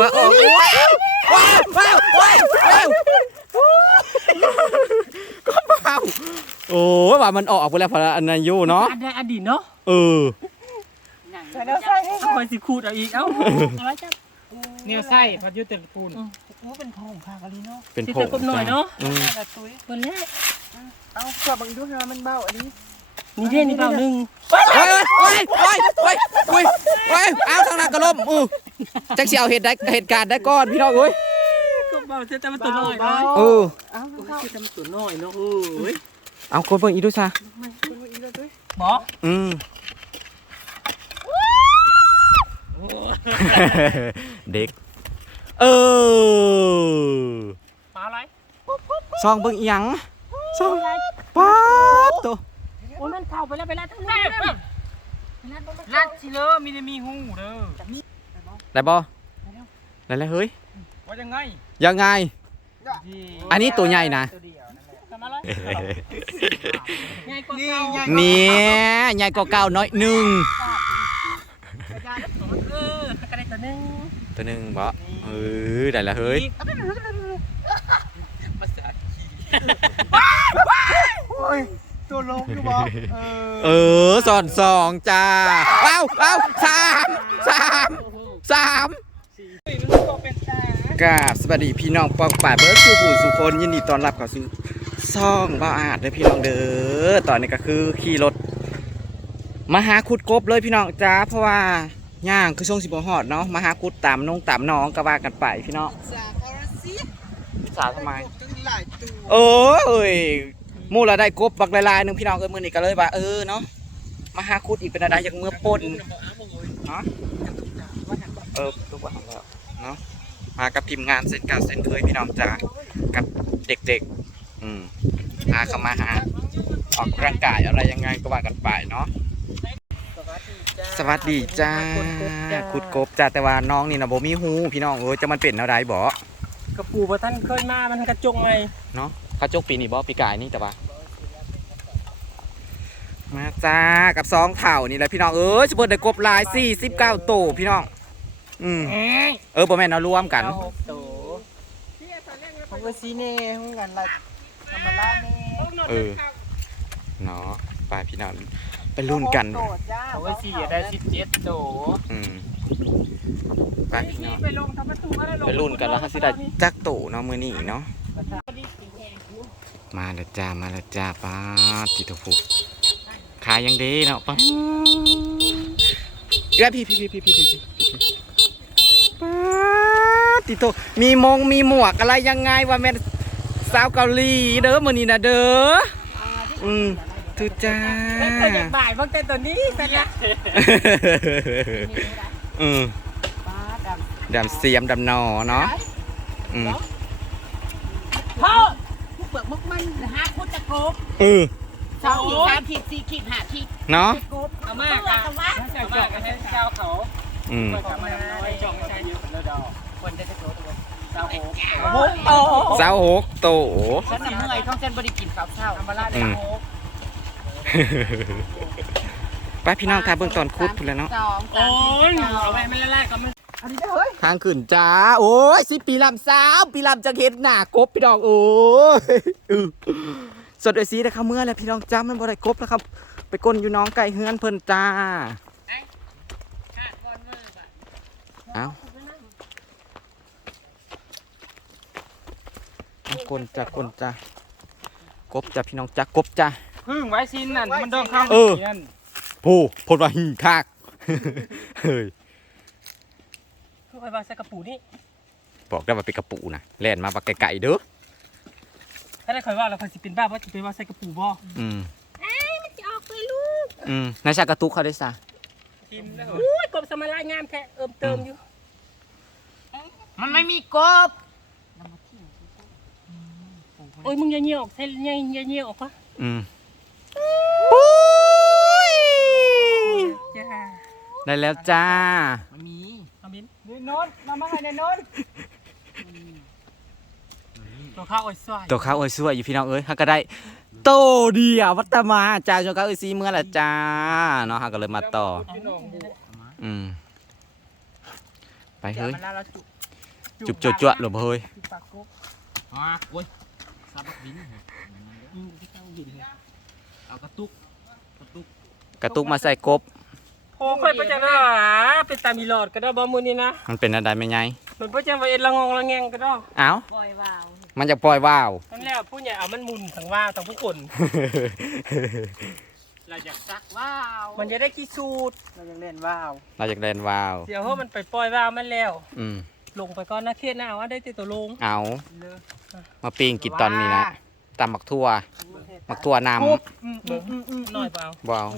มาออกว้าวว้าวว้าวว้าวว้าวก็เมาโอ้ยว่ามันออกไปแล้วพออันนั้นอยู่เนาะอันใดอดีตเนาะเออใส่แล้วใส่ให้เอาไปสิขูดเอาอีกเอ้าเอาไว้จ้ะเนี่ยไส้พัดยุติปูนโอ้เป็นของของข้ากะลีเนาะเป็นสิผแต่งกบหน่อยเนาะอืมแต่ตุ้ยคนแรกเอาขวบบังดูให้มันเบาอันนี้ นี่เด้นี่เปล่าหนึ่งโอ้ยโอ้ยโอ้ยโอ้ยโอ้ยโอ้ยเอาทางนั้นก็ล่มอือจักสิเอาเหตุได้เหตุการณ์ได้ก่อนพี่น้องเอ้ยกบเบาเสียแต่มันตัวน้อยเนาะเออเอาเข้าเสียแต่มันตัวน้อยเนาะโอ้ยเอาคนเบิ่งอีดูซะมันคุณอีกแล้วยบ่อืมเด็ก เออปลาอะไรซองเบิ่งอีหยังซองป๊าดโตโอ้ยมันเข้าไปแล้วไปแล้วทั้งนั้นลัดชิเลอร์มีแต่มีหูเด้อได้บ่ได้แล้วเฮ้ยว่ายังไงยังไงที่อันนี้ตัวใหญ่นะตัวเดียวนั่นแหละทำอะไรง่ายกว่านี่เก่าใหญ่เนี่ยใหญ่กว่าเก่าน้อยหนึ่งเออก็ได้ตัวหนึงตัวหนึ่งบ่เออได้แล้วเฮ้ยภาษาขี้โอ้ย ตัวลงดูบ่เออเออสอนสองจ้าเอ้าเอ้าสามสามสามกราบสวัสดีพี่น้องปองป่ายเบิร์ดสู่ผู้สู่คนยินดีต้อนรับเข้าสู่ซ่องบ้าอาดเด้อพี่น้องเด้อตอนนี้ก็คือขี่รถมาหาขุดกบเลยพี่น้องจ้าเพราะว่าย่างคือช่วงสิบหอดเนาะมาหาขุดตามนงตามน้องก็ว่ากันไปพี่น้องสาคาราซีสาทำไมตั้งหลายตัว เออเอ้ยห มู่ละได้กบบักลายๆหนึงพี่น้องเอ้ยมือนี้ก็เลยว่าเออเนาะมาหาขุดอีกเป็นอะไรอย่างเมื่อปนเนาะเออทุกวันแล้วเนาะมากับทีมงานเส้นเก่าเส้นเคยพี่น้องจ้ากับเด็กๆ อืมพาเข้ามาหาออกกำลังกายอะไรยังไงก็ว่ากันไปเนาะสวัสดีจ้าขุดกบจ้าแต่ว่าน้องนี่นะโบมีหูพี่น้องเออจะมันเป็นอะไรบ่กระปูบ่ท่านเคยมามันกระจงไหมเนาะ ข้าจกปีนี้บ่ปีกายนี่แต่ว่ามาจ้ากับสองเถ่านี่แหละพี่น้องเออสมบูรณ์ได้กบหลายสี่สิบเก้าโตวพี่น้อง อืมเออบ่แม่นเอารวมกันเอาหกตัวของกระซีเน่ของกันละธรรมดาเน่เออเนาะไปพี่น้องไปรุ่นกันโตจ้าเขาก็สี่ได้สิบเจ็ดโตอืมไปพี่น้องไปลงทำประตูก็ได้ลงไปรุ่นกันแล้วฮะสิได้จักโตเนาะมือนี้เนาะ มาแล้วจ้า มาแล้วจ้าป้าดติโตฟุกขายยังดีเนาะป้าดเอ้ยพี่พี่พี่พี่พี่พี่พี่ป้าดติโตมีมงมีหมวกอะไรยังไงว่าแม่นสาวเกาหลีเด้อมือนี้นะเด้ออืมทุจ้าแล้วก็อยากบ่ายบางแต่ตัวนี้แต่ละอืมป้าดดำเสียมดำหนอเนาะอืม พ่อำผู้เปลือกมุกมัน หาคุดตะโกบเออสองขีดสามขีดสี่ขีดห้าขีดเนาะโกบเอามากอะเอามาเจ้าจอกให้เจ้าเขาอืมเปิดกลับมาน้อยจอกใช้เยอะแล้วดอกคนได้จะโตตัวเจ้าโอ้โอ้โตเสาหกโตฉันน่ะเมื่อยท้องเส้นบริกินข้าวเช้าธรรมราชได้โอ้ไปพี่น้องทาเบื้องตอนคุดพุ่นแล้วเนาะสองโอ้สามยเอาไปไม่ละลายก็มัน อันนี้ได้เฮ้ยทางขึ้นจ้า โอ้ยสิปีลำสาวปีลำจะเห็นหน้ากบพี่น้องโอ้ยอือสดไอซีนะครับเมื่อแล้วพี่น้องจ้ามันบ่ได้กบแล้วครับ ไปก้นอยู่น้องไก่เฮือนเพิ่นจ้า เอาเอากลจ้ากลจ้ากบจ้าพี่น้องจ้ากบจ้า พึ่งไว้ซินนั่นมันดองข้าวเออเนียนโอ้พดว่าหิงคักเฮ้ย คือไปวางใส่กระปูนี่บอกได้ว่าเป็นกระปูนะแล่นมาปากไก่ๆเด้อถ้าได้คอยว่าเราคอยสิเป็นบ้าว่าจะไปวางใส่กระปูบ่อืมมันจะออกไปลูกอืมในชากระตุกเขาได้ซะทิมแล้วอุ้ยกบสมาลายงามแท้เอิมเติมอยู่ มันไม่มีกบโอ้ยมึงอย่าเหี่ยวออกใส่อย่าอย่าเหี่ยวออกปะอืมจ้าได้แล้วจ้ามันมีเอาบินนี่ โน้นมามาให้ในโน้นตัวข้าวอ้อยซอยตัวเขาเอ้ยสวยอยู่พี่น้องเอ้ยฮักก็ได้โตเดียววัตมาจ้าจนเขาเอ้ยซีเมื่อละจ้าเนาะฮักก็เลยมาต่อพี่น้องบุอืมไปเฮ้ยมันแล้วเราจุจุบจั่วจั่วหลบเฮ้ยปากกบอ่าโอ้ยซาบักบินอืมที่ตั้งบินเนี่ยเอากระตุกกระตุกกระตุกมาใส่กบ โอ้ค่อยไปจังหน้าหวาเป็นตามีหลอดก็ได้บ่มื้อนี้นะมันเป็นอะไรไม่ไงมันบ่จังว่าเอ็ดละงงละแงงก็ได้เอ้าปล่อยวาวมันจะปล่อยว่าวนั่นแหละผู้ใหญ่เอามันหมุนทั้งว่าทั้งผู้คนเราอยากซักว้าวมันจะได้กี่สูตรเรายังเล่นวาวเราอยากเล่นว่าวเดี๋ยวเฮามันไปปล่อยว่ามันแล้วอืมลงไปก่อนนะเขตหน้าว่าได้ติดตัวลงเอาเลยมาปิ้งกินตอนนี้นะตำหมักทั่วหมักทั่วน้กบอืมอืมอืมอืมน้อยเปล่าำบ่เอา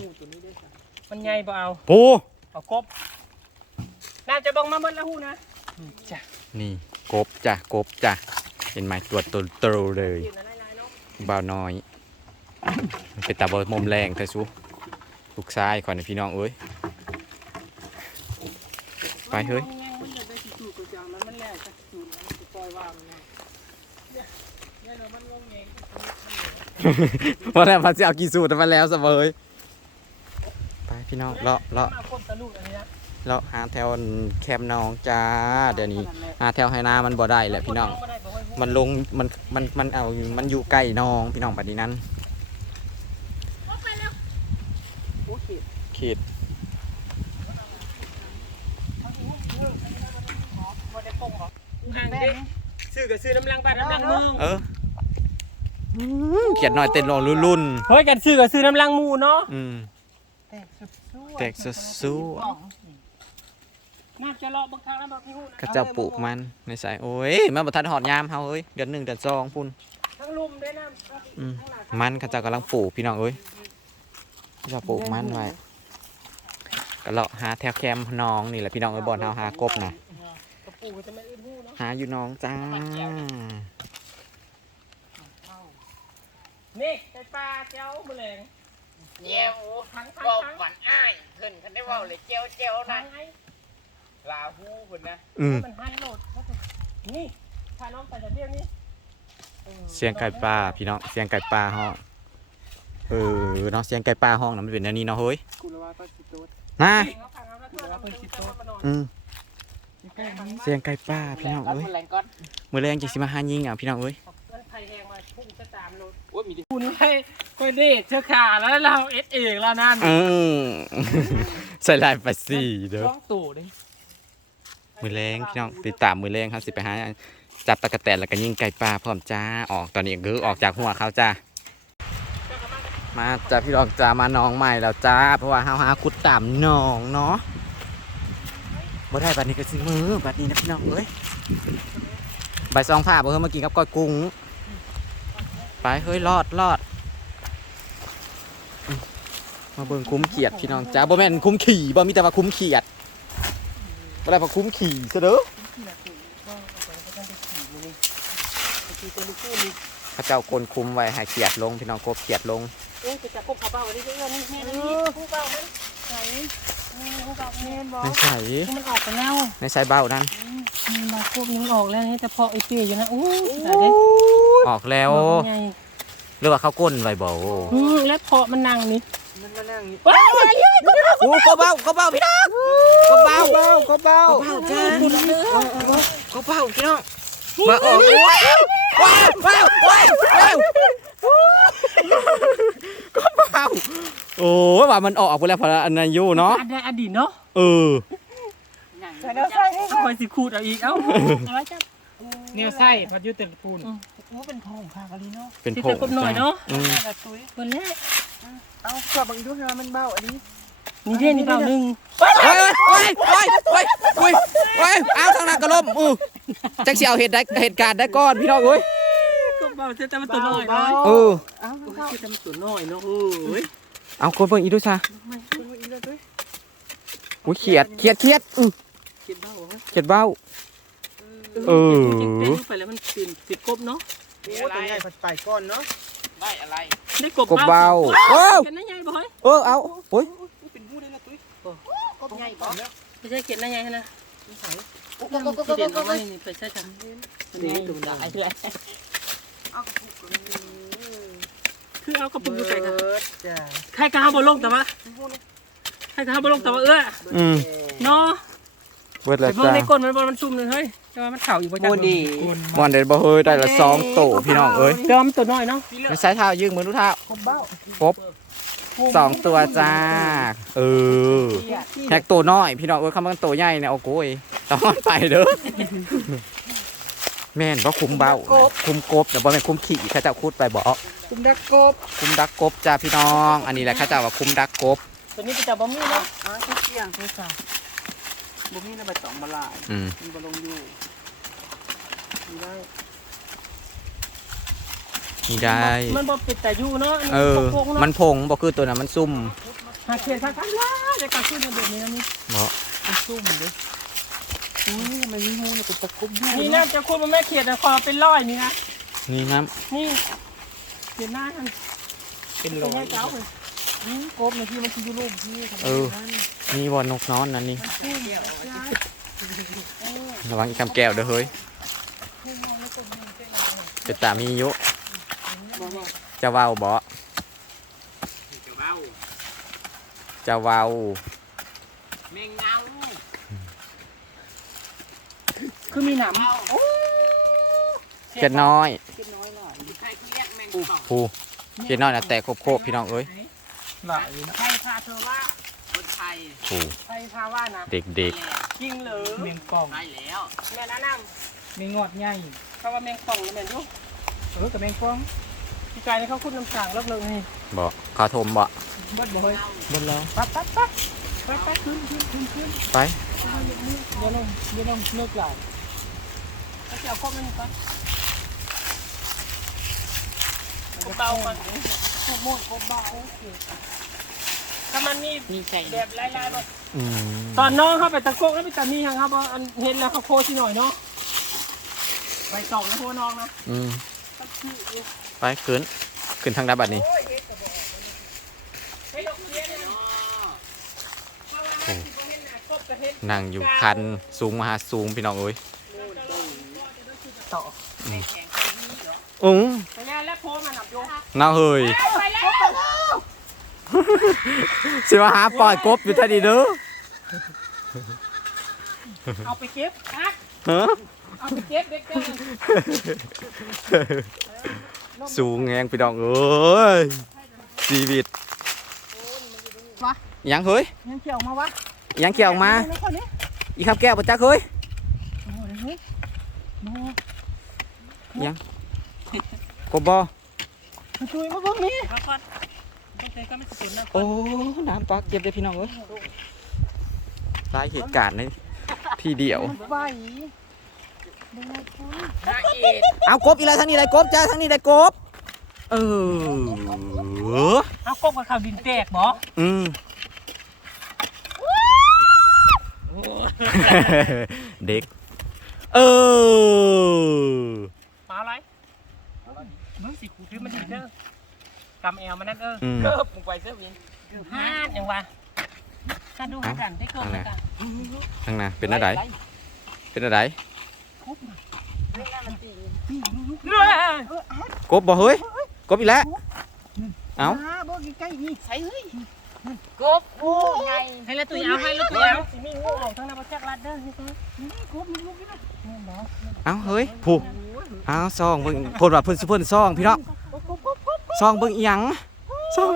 มันใหญ่เปล่าปูเอากบน่าจะบังมาเบิดแล้วฮู้นะจ้ะนี่กบจ้ะกบจ้ะเห็นไหมตัวโตๆเลยกินอะไรๆเนาะบ่าวน้อยมันเป็นตาบอมมแรงเธอชูลูกชายขอนให้พี่น้องเอ้ยไปเฮ้ยมันจะได้กี่สูตรก็จังมันมันแล้วจะสูตรมันจะปล่อยว่ามันนะเนี่ยเนี่ยเดี๋ยวมันงงเงงเพราะแล้วพระเจ้ากี่สูตรมาแล้วเสมอไป พี่น้องเลาะเลาะมาคนตะลุกอันนี้นะเลาะหาแถวแคมป์น้องจ้าเดี๋ยวนี้หาแถวให้นามันบ่ได้แหละพี่น้องบ่ได้บ่ให้ฮู้มันลงมันมันมันเอามันอยู่ใกล้น้องพี่น้องปัดนี้นั้นโอเคเขีดบ่ได้ปงบ่ห่างเด้ซื้อก็ซื้อน้ำลังบ้านน้ำลังเมืองเอออื้อเขียดหน่อยเต้นรอรุ่นเฮ้ยกันซื้อก็ซื้อน้ำลังหมูเนาะๆอืม แตกสุดสู้แตกสุดสู้น่าจะรอบังคับแล้วบอกพี่ฮู้นะข้าเจ้าปลูกมันในสายโอ้ยมาประทันหอดยามเฮาเอ้ยเดือนหนึ่งเดือนสองพุ่นทั้งลุมด้วยนะอืมมันข้าเจ้ากำลังปลูกพี่น้องเอ้ยข้าเจ้าปลูกมันไว้ก็เลาะหาแถวแคมป์น้องนี่แหละพี่น้องเอ้ยบอลเฮาหากบนะกระปูจะไม่อื่นฮู้เนาะหาอยู่น้องจ้านี่ไก่ปลาเจ้ามือแรง เจียวทั้งทั้งเว้าทั้งฝันอ้ายขึ้นคันได้เว้าเลยเจียวเจียวนะทั้งไอ้ลาฮู้คนนะอืมมันให้โหลดนี่พาน้องไปแต่เที่ยวนี้เสียงไก่ป่าพี่น้องเสียงไก่ป่าห้องเออเนาะเสียงไก่ป่าห้องนะมันเป็นแนวนี้เนาะเฮ้ยกูละว่าก็สิโต๊ดนะเขาขังเอาแล้วเธอเราเป็นสิโตมานอนอืมแป้งนี้เสียงไก่ป่าพี่น้องก่อนเอ้ยแรงก่อนมือแรงจะสิมาหายิงอะพี่น้องเอ้ย มันไผ่แหงมาพุ่งจะตามโหลดโอ้ยมีดิคุณให้ก็เดทเชื่อขาแล้วเราเอสเองแล้วนั่นอืมใส่ลายไปสี่เด้อต้องตู่เลยมือแรงพี่น้องติดตามมือแรงครับสิไปหาจับตะกะแตนแล้วก็ยิงไก่ป่าพร้อมจ้าออกตอนนี้คือออกจากหัวเขาจ้ามาจ้าพี่น้องจ้ามาน้องใหม่แล้วจ้า เพราะว่าเฮาหาคุดตามน้องเนาะบ่ได้บัดนี้ก็สิมือบัดนี้นะพี่น้องเอ้ยใบซองผ้าบ่เฮ้ยเมื่อกี้กับก้อยกุ้ง ไปเฮ้ยรอดรอดอืมมาเบิ่งคุ้มเขียดพี่น้องจ้าบ่แม่นคุ้มขี่บ่มีแต่ว่าคุ้มเขียดบ่ได้ว่าคุ้มขี่ซะเด้อพระเจ้ากลคุมไว้ให้เขียดลงพี่น้องกบเขียดลงโอ้ยจะจับพวกเขาเปล่าอันนี้ก็นี่นี่นี่ผู้เปล่ามันไหนผู้เปล่าเมนบอในใส่มันออกไปแล้วในใส่เบ้านั่นมันมาพวกนี้ออกแล้วนี่แต่พอไอเปียอยู่นะอู้แต่เด็ ออกแล้วใหญ่หรือว่าเขาก้นไว้บ่อืมแล้วเพาะมันนั่งนี่มันมานั่งนี่ว้าวโอ้ก็เบ้าก็เบ้าพี่น้องก็เบ้าเบาก็เบาเบ้าจ้าก็เบ้าพี่น้องมาออกว้าวว้าวว้าวว้าวว้าวก็เบ้าโอ้ว่ามันออกไปแล้วพออันนั้นอยู่เนาะอันใดอดีตเนาะเออใส่แล้วใส่ให้คอยสิขูดเอาอีกเอ้า เอาไว้จับเนี่ยไส้พัดยุติปูน กูเป็นทองค่ะกะลีเนาะเป็นสิผแต่งกบหน่อยเนาะอืมแต่ตุ้ยเปิดแล้วเอากลับบางดูให้มันเบาอันนี้นี่เด้นี่เปล่าหนึ่งโอ้ยโอ้ยโอ้ยโอ้ยโอ้ยโอ้ยเอาทางนั้นกระลมอือจักสิเอาเหตุได้เหตุการณ์ได้ก่อนพี่น้องเอ้ยก็เบาเสียแต่มันตัวน้อยเบาเนาะเออเอาโอ้ยเข้าเสียแต่มันตัวน้อยเนาะเฮ้ยเอาคนเบิ่งอีดูซะคุณอีกแล้วตุ้ยอุ้ยเขียดเขียดเขียดอือคิดเบาเฮ้ยเขียดเบ้าเออจริงๆเต้นไปแล้วมันติดติดกบเนาะ โอ้ตัวใหญ่ผัดไปก้อนเนาะได้อะไรได้กบกบเบ้าโอ้เขียนได้ไงบ่เฮ้ยเออเอาโอ้ยเป็นผู้ได้ละตุ้ยก็ใหญ่ปแล้วไม่ใช่เขียนได้ไงนะก็ก็ก็ที่เด่นก็เอาไว้นี่ไปใช่จังนี่ดูได้เลยเอากระปุกคือเอากระปุกอยู่ใส่กันเบิดจ้ะใครกล้าบ่ลงแต่ว่าใครกล้าบ่ลงแต่ว่าเอื้ออืมเนาะเบิดไปแล้วเบิ่งจ้าในก้นมันบ่มันซุ่มเลยเฮ้ย แต่ว่ามันเข่าอยู่บ่จัโมดี มอนเดนบ่เฮ้ยได้ละสองโตพี่น้องเอ้ยจอมตัวน้อยเนาะไม่ใช้เท้ายืงมือดูเท้าครบเบ้าครบสองตัวจ้า เออแท็กตัวน้อย พี่น้องเอ้ยคำว่าตัวใหญ่เนี่ยโอ้โหยต้องไปเด้อแม่นบ่คุมเบ้าคุมกบแต่บ่แม่นคุมขี่ข้าเจ้าคูดไปบ่คุมดักกบคุมดักกบจ้าพี่น้อง อันนี้แหละข้าเจ้าว่าคุมดักกบตัวนี้ก็จะบ่มีเนาะอ่าเขาเกี่ยงเขาสา บ่มีในใบตองมาลายอืมมีบลงอยู่มีได้นี่ได้ มันบ่ปิดแต่อยู่เนาะเออโค้งๆเนาะมันพงบ่คือตัวนั้นมันซุ่มหาเขียนทางกันล่ะจะกลับขึ้นมาแบบนี้นะนี่บ่มันซุ่มเด้อุ้ยมันมีหูเนี่ยเป็นตะกุบอยู่นี่นะจะคุณมันแม่เขียนแต่คอเป็นร้อยนี่นะนี่น้นี่เขียนหน้ามันเป็นเป็นร้อไงยเจ้าเลย นี่กบในที่มันคือยูโรปที่ทำเออนี่บ่นกนอนนั่นนี่ระวังอีกคำแก้วเด้อเฮ้ยเป็นตามียุจะเว้าบ่จะเว้าแมงเงาคือมีหนามเจ็ดน้อยใครเขาเรียกแมงป่องผู้เจ็ดน้อยนะแต่โคบๆพี่น้องเอ้ย หลายใครพาเธอว่าคนไทยผู้ใครพาว่านะเด็กแหละจริงหรือเมียงป่องได้แล้วแม่น้านั่งเมียงงอดใหญ่เขาว่าแมงป่องแล้วแม่นอยุเออกับเมียงป่องพี่กายนี่เขาคุณน้ำสั่งรับเลยนี่บ่ข้าวทมบ่บดบ่เฮ้ยบนแล้วปั๊บปั๊บปั๊บไปไปขึ้นขึ้นขึ้นขึ้นไปเดี๋ยวลงเดี๋ยวลงเลิกหลายเขาจะเอาข้อมันก่อน เบาก่อนโคบโมดโคบเบ้าถ้ามันมีมีใส่แบบลายๆมาอืมตอนน้องเข้าไปตะโกกแล้วไปตะมีทางครับว่าอันเห็นแล้วเขาโคที่หน่อยเนาะไปตอกแล้วพวกน้องนะอืมไปขึ้นขึ้นทางด้านบัดนี้ไปยกเรียนเลยเนาะโอ้นั่งอยู่คันสูงมหาสูงพี่น้องเอ้ยต่ออุ้งไปงาน แล้วโพสมันหนับโยกน่าเฮ้ยไปแล้วสิมาหาปล่อยกบอยู่ท่าดีเด้อเอาไปเก็บฮักฮะเอาไปเก็บเด็กเกินสูงแงงพี่น้องเอ้ยชีวิตยังเฮ้ยยังเกี่ยวมาวะยังเกี่ยวออกมาแล้วคนนี้อีกครับแก้วปะจักเฮ้ยโอ้ยเฮ้ยโอ้ กบบอมาช่วยมาเบิ่งนี่เอาก่อนต้องเตะก็ไม่สุดนะโอ้ น้ำปลาเก็บได้พี่น้องเอ้ยตายเหตุการณ์ในที่เดียวมันไหวนางเอกเอากบอีกแล้วทางนี้ได้กบจ้าทางนี้ได้กบ เออ เอากบกับข่าวดินแตกบ่อืมเด็ก เออ มาอะไร มึงสิคูคือมันดินเด้อกำแอลมันนั่นเอออืมเกิบมึงไปเสื้อวินห้าอย่างวะกันดูกันได้เกิบกันทางหน้าเป็นอะไรเป็นอะไรเรื่อยกบบ่เฮ้ยกบอีกแล้วเอามาบ่ใกล้ๆนี่ใส่เฮ้ยกบโอ้ไงให้ละตุยเอาให้ละตุยเอาสิมีงูออกทั้งนั้นมาแจ็ครัดเด้อนี่ตัวนี่กบมีลูกนี่นะนี่หมอเอาเฮ้ยผูกเอาซองเบิ่งเพ่นว่าเพิ่นสิเพิ่นซองพี่น้องซองเบิ่งอีหยังซอง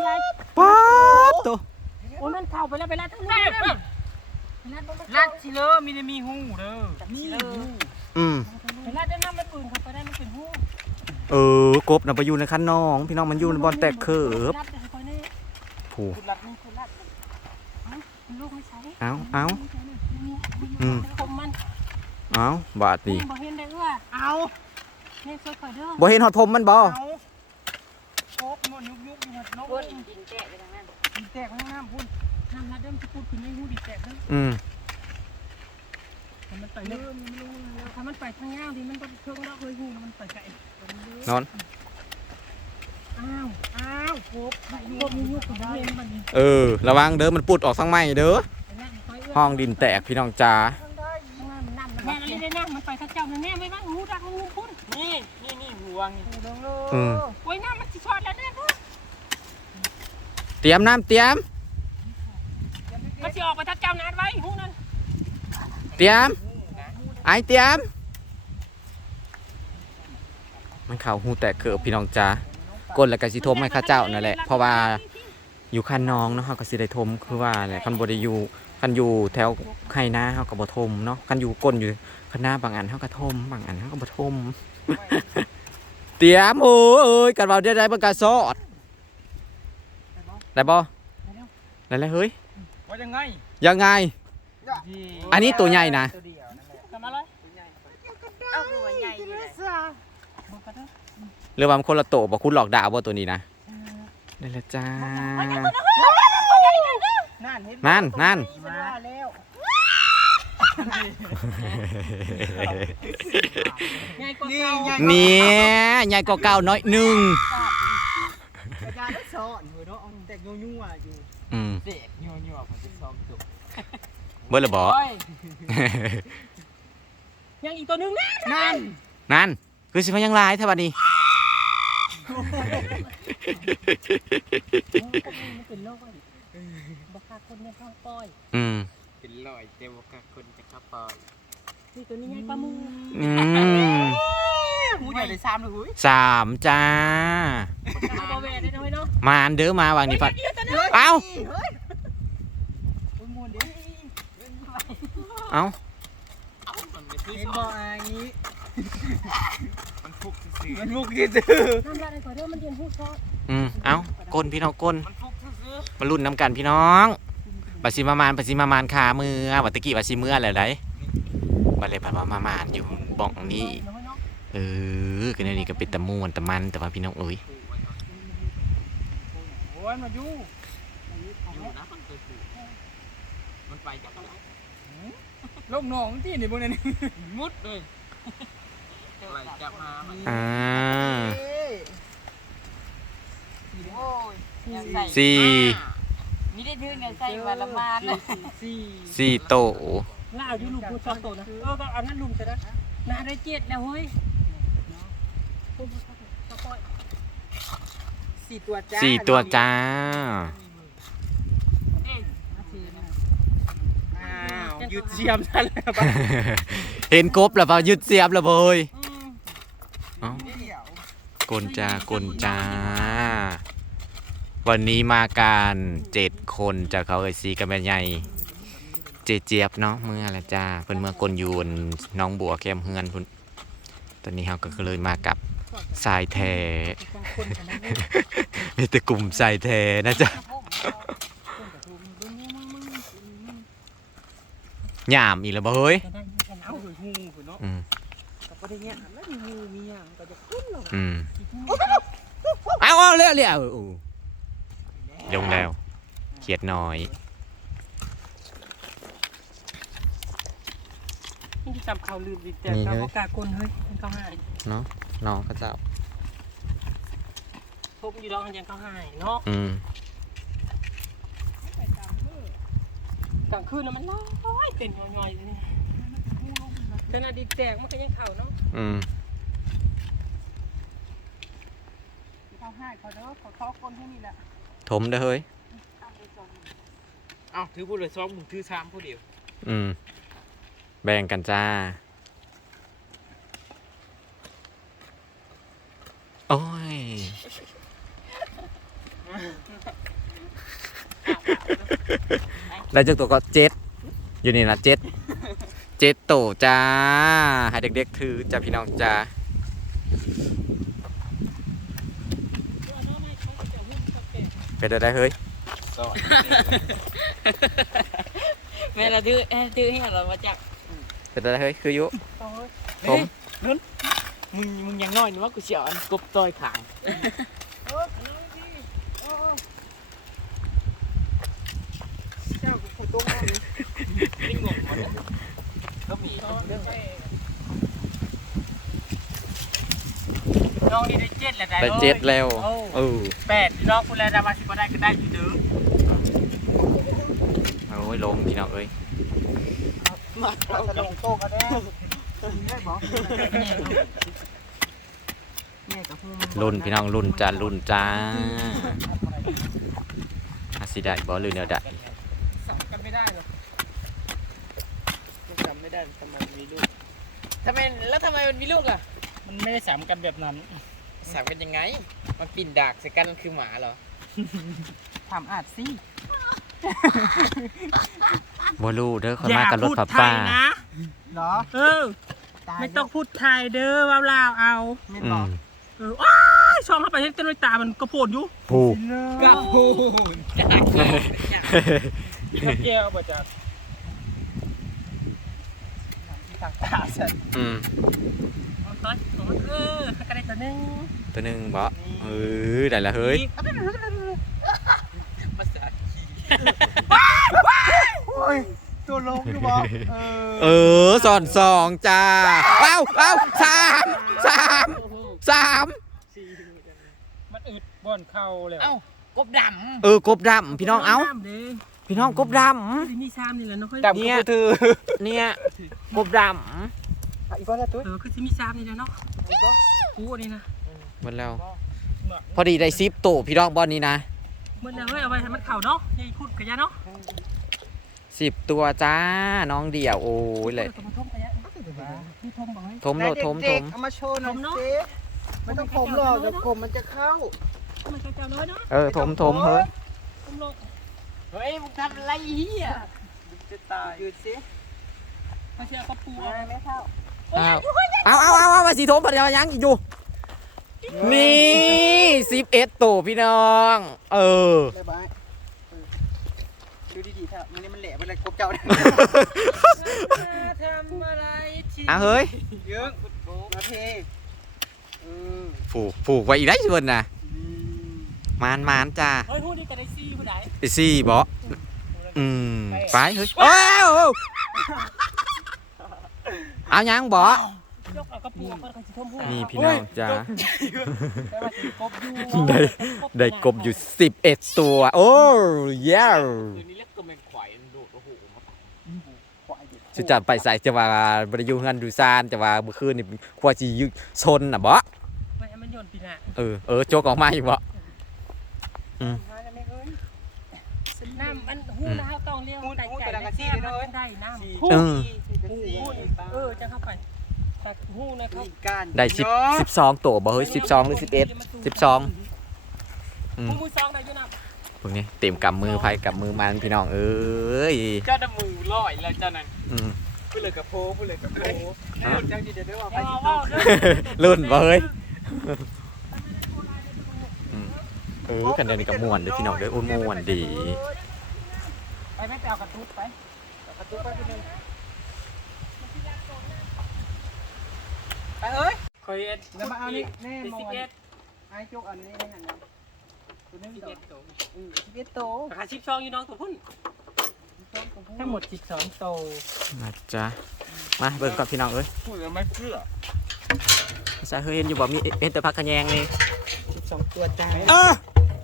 ป๊าดโตโอ้ยมันเข้าไปแล้วไปแล้วทั้งนั้นรัดสิเลอมีแต่มีหูเด้อนี่อืมไปรัดได้น้ำมันปืนเข้าไปได้มันเป็นหูเออกบน่ะไปอยู่ในคันน้อง พี่น้องมันอยู่ในบอลแตกเคิบรัดแต่คอยแน่ผูกคุณรัดนี่คุณรัดลูกไม่ใช่เอาเอาอืมคมมันเอาบาดนี่บ่เห็นได้เอื้อเอา นี่ช่วยคอยเด้อบ่เห็นฮอดผมมันบ่เอากบมันยุกยุกอยู่นกพุ่นดินแตกไปทางนั้นแตกข้างน้ำพุ่นน้ำรัดเด้อจะพูดขึ้นไม่หูดิแตกเด้ออืมถ้ามันไปเด้อถ้ามันไปทางย่างดิมันก็เครื่องดอกเลยหูมันไปไกลนอน อ้าวอ้าวครบครบมียุกกับเห็นมันนี่เออ ระวังเด้อมันปุดออกทางไม้เด้อไปนั่งคอยเอื้อห้องดินแตกพี่น้องจ๋าแม่อะไรได้นะมันไปข้าเจ้าแน่ไม่บ้างงูดักงูพุ่น นี่นี่นี่ห่วงอืมโอ้ยน้ำมันสิชอดแล้วเนี่ยเตรียมน้ำเตรียม มันสิออกไปข้าเจ้านัดไว้หูนั่นเตรียม ไอเตรียม มันเข้าหูแตกเกิบพี่น้องจ้ากดแล้วก็สิทมให้ข้าเจ้านั่นแหละ เพราะว่าอยู่คันน้องเนาะเฮาก็สิได้ทมคือว่าแหละคันบ่ได้อยู่คันอยู่แถวไห้นาเฮาก็บ่ทมเนาะคันอยู่ก้นอยู่คันนาบางอันเฮาก็ทมบางอันเฮาก็บ่ทม เตรียมโอ้ยกันเว้าได้ได้เบิ่งกาซอดได้บ่ได้แล้วเฮ้ยว่ายังไงยังไง อันนี้ตัวใหญ่นะตัวเดียวนั่นแหละทำอะไรเอาหัวใหญ่อยู่เลยหรือว่ามันคนละโตบ่คุณหลอกดาวบ่ตัวนี้นะได้แล้วจ้านั่นเห็นนั่ เก่าใหญ่เนี่ยใหญ่กว่าเก่าน้อยหนึงกระจายได้ซ้อนหัวเนาะแต่งัวงัวอยู่อืมเด็กยัวยัวมันจะซ้อมจบเบิ่ละบ่โอ้ยยังอีกตัวหนึงนะนั่นนั่นคือสิพยังหลายแท้บัดนี้มันเป็นโรคอะไรบักคาคนในข้างปล่อยอืมเป็นลอยเต็มวกับคนจะขับ ปอยนี่ตัวนี้ไงปลาหมูอืมหูใหญ่เลยซ้ำเลยหุ้ยสามจ้าเอาบอแวร์ได้น้อยเนาะมานเด้อมาวางนี่ปัดเอ้าเฮ้ยโอ้ยมวนเด้เอ้ามันไม่ซื้อเห็นซ้บ่อมอันนี้มันฟุกซื้อมันมุกกี่ซื้อน้ำลายในตัวเดียวมันเรียนพูดเพราะอืมเอ้าก้นพี่น้องก้นมันฟุกซื้อมารุ่นน้ำกันพี่น้องบัดสิมามานบัดสิมามานขามือบัดตะกี้บัดสิมืออะไรได้ บัดเลยบัดว่ามามานอยู่บ้องนี้น้อยเนาะเออก็นี่ก็เป็นตะม่วนตะมันแต่ว่าพี่น้องเอ้ยโอ้ยมาอยู่อยู่นะมันตัวผู้มันไปจากไหนโลกหนองที่นี่พวกนี้มุดเลยไหลจับมามันอ่าโอ้ยสี่นี่ได้ดื้อเนี่ยใส่วันละมานนะสี่สี่โต ล่าอยู่ลุมพูดชอบตัวนะเออก็เอานั่นลุมใช่ไหมน่าได้เจ็ดแล้วเฮ้ยสี่ตัวจ้าสี่ตัวจ้า อ้าวยืดเชียมซะแล้วเห็นกบแล้วเปล่ายึดเสียบแล้วเบยเอ้าเดี๋ยวกลจากลจ้า วันนี้มาการเจ็ดคนจากเขาเอ่ยซีกับแม่ใหญ่ เจเจี๊ยบเนาะเมื่อละจ้าเพิ่นเมื่อกลยูนน้องบัวแคมเฮือนพุ่นตอนนี้เราก็เลยมากับสายแท้มีแต่กลุ่มสายแท้นะจ๊ะหยามอีกแล้วบ่เฮ้ยเอาหูหูเนาะอืมกับประเด็นเนี้ยล้วมีงูมีอย่างก็จะขึ้นลงอืมเอาเอาเร็วลงแล้วเขียดน้อย นี่จำเขาลืมดิแต่นี่เราเฮ้ยโอกาสคนเฮ้ยมันเขาหายเนาะน้องเขาเจ้าพบอยู่ร้องยังเขาหายเนาะอืมกลางคืนน่ะมันร้อยเป็นย่อยๆเลยขนาดดิแตกมันก็ยังเข่าเนาะอืมเขาให้เขาเด้อเขาเขาคนที่นี่แหละถมเด้อเฮ้ย เอ้าถือผู้เลยซ้อมมึงถือสามผู้เดียวอืม แบ่งกันจ้าโอ้ยได้จากตัวก็เจ็ดอยู่นี่นะเจ็ดเจ็ดโตจ้า ให้เด็กๆถือจ้าพี่น้องจ้าเป็นได้เฮ้ยซ้อมแม่เราดื้อเอ้ยดื้อให้เรามาจับ เป็นได้เฮ้ยคืออยุผมมึงมึงยังน้อยนี่ว่ากูเสียอันกบต้อยขางเจ้ากูตรงนั้นนี่งงหมดก็มีน้องนี่ได้เจ็ดแล้วได้ได้เจ็ดแล้วโอ้เออแปดน้องคุณแล้วดามาสิบได้ก็ได้อยู่เด้อโอ้ยลงพี่น้องเอ้ย มาเราจะลงโต๊ะกันแน่ได้บอกแม่กับพูรุ่นพี่น้องรุ่นจ้ารุ่นจ้าอาสิได้บอลือเนียวได้สองกันไม่ได้หรอจำไม่ได้ทำไมมีลูกทำไมแล้วทำไมมันมีลูกอะ มันไม่ได้สามกันแบบนั้นสามกันยังไง มันปิ่นดากใส่กันคือหมาเหรอทำอาจสิ บ่รู้เด้อคนอย่ามากับรถพูดป้าไทป้ายนะเหรอเออตายไม่ต้องพูดไทยเด้อว่าลาวเอาไม่อืบอกมเออว้ายช่องเข้าไปเห็นเต้นด้วยตามันกระโปนอยู่ผู้กระพูนจากข้าวแก้วบ่จักทางตาฉันอืมเอาต้อยเอาเออให้กันได้ตัวหนึงตัวหนึงบ่เออได้ละเฮ้ย ภาษาขี้โอ้ยตัวลงอยู่บอกเออเออสอนสองจ้าเอ้าเอ้าสามสามสามมันอึดบ่อนเข้าแล้วเอ้ากบดเออกบดำพี่น้องเอ้าเด้พี่น้องกบดที่มีซ้ำนี่แหละเนาะค่อยำเนี่ยเนี่ยกบดอีกคนละตุ้ยเออคือที่มีซ้ำนี่แหละเนาะกูอันนี้นะำหมดแล้ว พอดีได้ซิปโตพี่น้องบอลนี้นะเมื่อแล้วเฮ้ยเอาไว้ให้มันเข่าเนาะยายพูดกับยาเนาะ สิบตัวจ้าน้องเดี่ยวโอ้ยเลยตัวมันทมกับยาพี่ทมบอกให้ทมโลดทมทเด็กมๆเอามาโชว์หน่อยผมเนอะสิไม่ต้องผมหรอกเดี๋ยวผมมันจะเข้ามันจะเจ้าน้อยเนาะเออทมทมเฮ้ยทมโลกำเฮ้ยมึงทำอะไรเฮียจะตายยืดสิมาเชียร์กระปูมาไม่เข้าเอาเอาเอาเอามาสีทมปัดยังยังอีกอยู่ นี่สิบเอ็ดตัวพี่น้อง เออ บ๊ายบายเออ ดูดีๆเถอะมันนี่มันแหลมอะไรครบเจ้าเนี่ยทำอะไรที่อะเฮ้ยเยอะมาเทเออผูกผูกไว้อีกได้ชวนนะอืมมานมานจ้าเฮ้ยพูดดีกันได้ซี่ผู้ใดไอซี่บออืมไปเฮ้ยอ้าวเอายังบอยกเอากระปูเอากระสีทมพูดนี่พี่น้องจ้าแต่ว่าสิกบอยู่ได้ได้กบอยู่สิบเอ็ดตัว โอ้ยาวคืนนี้เรีย สุดจัดไปใส่จะว่าบริยูงันดูซานจะว่าเมื่อคืนนี่ควาจียึกชนน่ะบอไม่มันโยนปีหน้าเออเออโจกออกมาอยู่บอมากันไหมเอ้ยน้ำมันหูนะเขาต้องเลี้ยงไก่ไก่ได้แค่มันได้น้ำหูเออหูเออจะเข้าไปตักหูนะครับได้สิบสิบสองตัวบ่เฮ้ยสิบสองหรือสิบเอ็ดสิบสองอืมหูมือสองได้ยู่นะพ วกนี้เต็มกำมือไพ่กำมือมันพี่น้องเอ้ยเจ้าดำมือลอยแล้วเจ้านั่นอืมพูดเลยกับโพพูดเลยกับโพให้หลุดจังดีเดี๋ยวเดี๋ยวเอาไปเอาสิว่ารุ่นบ่เฮ้ยอืมเออกันเดินกับมวนเด้อพี่น้องเด้ออุ้นมวนดีไปไม่ไปเอากระตุ้ไปประตูไปคนหนึงไปเอ้ยคอยเอ็ดแล้วมาเอานี่แน่มอสิบนเอ็ดไอ้จุกอันนี้ให้หันนะ ตัวนึงสิบต่อเอ็ดตัวอือสิบเอ็ดโตราคาสิบสองอยู่น้องตัวพุ่นทั้งหมดสิบสองโตมาจ้ะมาเบิ่งก่อนพี่น้องเอ้ยพูดแล้วไม่เชื่อใส่เฮ้ยเห็นอยู่บ่มีเห็นแต่พักขะแยงนี่สิบสองตัวใจเออ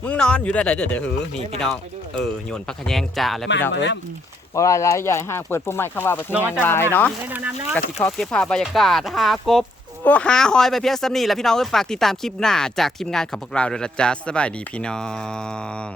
มึงนอนอยู่ได้เด้อเด้อเฮ้อนี่พี่น้องเออโยนพักขะแยงจ้าแล้วมาพี่น้องมาเอ้ยน้ำบ่ว่าหลายใหญ่ห้างเปิดผู้ใหม่คำว่าประเทศน้อยแห่งจังลายเนาะได้น้ำเนาะ กสิขอเก็บภาพบรรยากาศหากบ บ่หาหอยไปเพียงสำนีแล้วพี่น้องเอ้ยฝากติดตามคลิปหน้าจากทีมงานของพวกเราด้วยนะจ๊ะสบายดีพี่น้อง